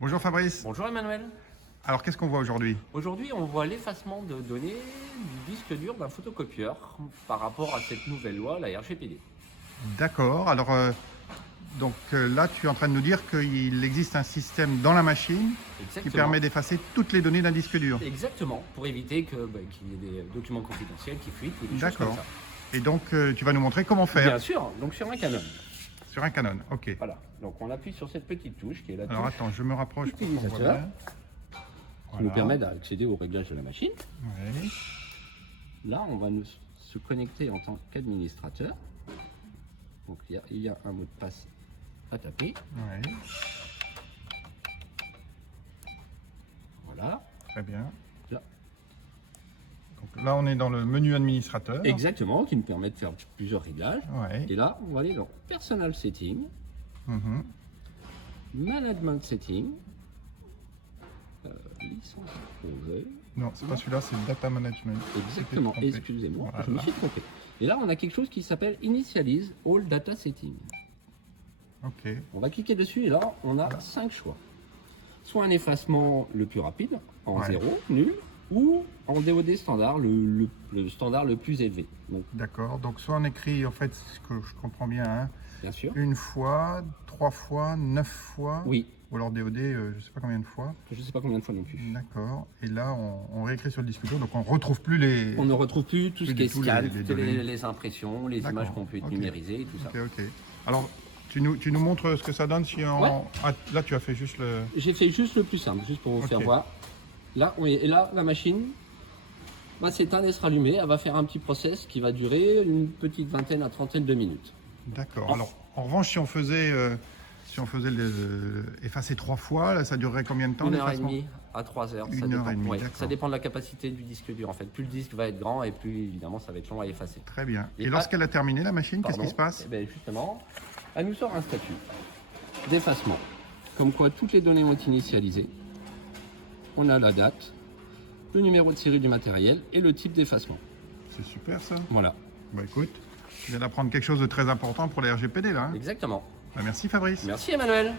Bonjour Fabrice. Bonjour Emmanuel. Alors qu'est-ce qu'on voit aujourd'hui? Aujourd'hui, on voit l'effacement de données du disque dur d'un photocopieur par rapport à cette nouvelle loi, la RGPD. D'accord. Alors là, tu es en train de nous dire qu'il existe un système dans la machine qui Exactement. permet d'effacer toutes les données d'un disque dur. Exactement, pour éviter qu'il y ait des documents confidentiels qui fuitent ou des choses comme D'accord. ça. Et donc tu vas nous montrer comment faire Bien sûr, donc sur un Canon. sur un Canon. Ok. Voilà, donc on appuie sur cette petite touche qui est la Alors touche attends, je me rapproche pour qu'on voit utilisateur, bien. qui nous permet d'accéder au réglage de la machine. Ouais. Là, on va se connecter en tant qu'administrateur. Donc il y a un mot de passe à taper. Ouais. Voilà. Très bien. Là. Donc là, on est dans le menu administrateur. Exactement, qui nous permet de faire plusieurs réglages. Ouais. Et là, on va aller dans Personal Setting, Mhm. Management Setting, licence projet. Non, c'est pas celui-là, c'est le Data Management. Exactement, Je t'ai trompé. excusez-moi, Voilà. je me suis trompé. Et là, on a quelque chose qui s'appelle Initialize All Data Setting. Ok. On va cliquer dessus et là, on a 5 choix. Soit un effacement le plus rapide, en Ouais. 0, nul, ou en DOD standard, le standard le plus élevé. Donc, D'accord. Donc soit on écrit, en fait, ce que je comprends bien, hein, bien sûr. une fois, 3 fois, 9 fois. Oui, Ou alors DOD, je sais pas combien de fois. je ne sais pas combien de fois non plus. D'accord. Et là, on réécrit sur le disque dur, donc on retrouve plus les. On ne retrouve plus tout ce Plus qui est du tout scan, les toutes données. les impressions, les D'accord, images qu'on peut ok. numériser et tout ça. Ok, ok. Alors, tu nous montres ce que ça donne si on. Ouais. Ah, là, tu as fait juste le. J'ai fait juste le plus simple, juste pour vous Ok. faire voir. Là, et là, la machine va s'éteindre et se rallumer. Elle va faire un petit process qui va durer une petite vingtaine à trentaine de minutes. D'accord. Oh. Alors, en revanche, si on faisait effacer 3 fois, là, ça durerait combien de temps? 1 heure et l'effacement? demie à 3 heures. Une ça heure dépend. et demie, Ouais, d'accord. ça dépend de la capacité du disque dur. En fait, plus le disque va être grand et plus évidemment ça va être long à effacer. Très bien. Et Et lorsqu'elle a terminé la machine, qu'est-ce qui Pardon. se passe? Eh bien, justement, elle nous sort un statut d'effacement. Comme quoi toutes les données ont été initialisées. On a la date, le numéro de série du matériel et le type d'effacement. C'est super ça. Voilà, Bah écoute, tu viens d'apprendre quelque chose de très important pour les RGPD là. Hein. exactement. Bah, merci Fabrice. Merci Emmanuel.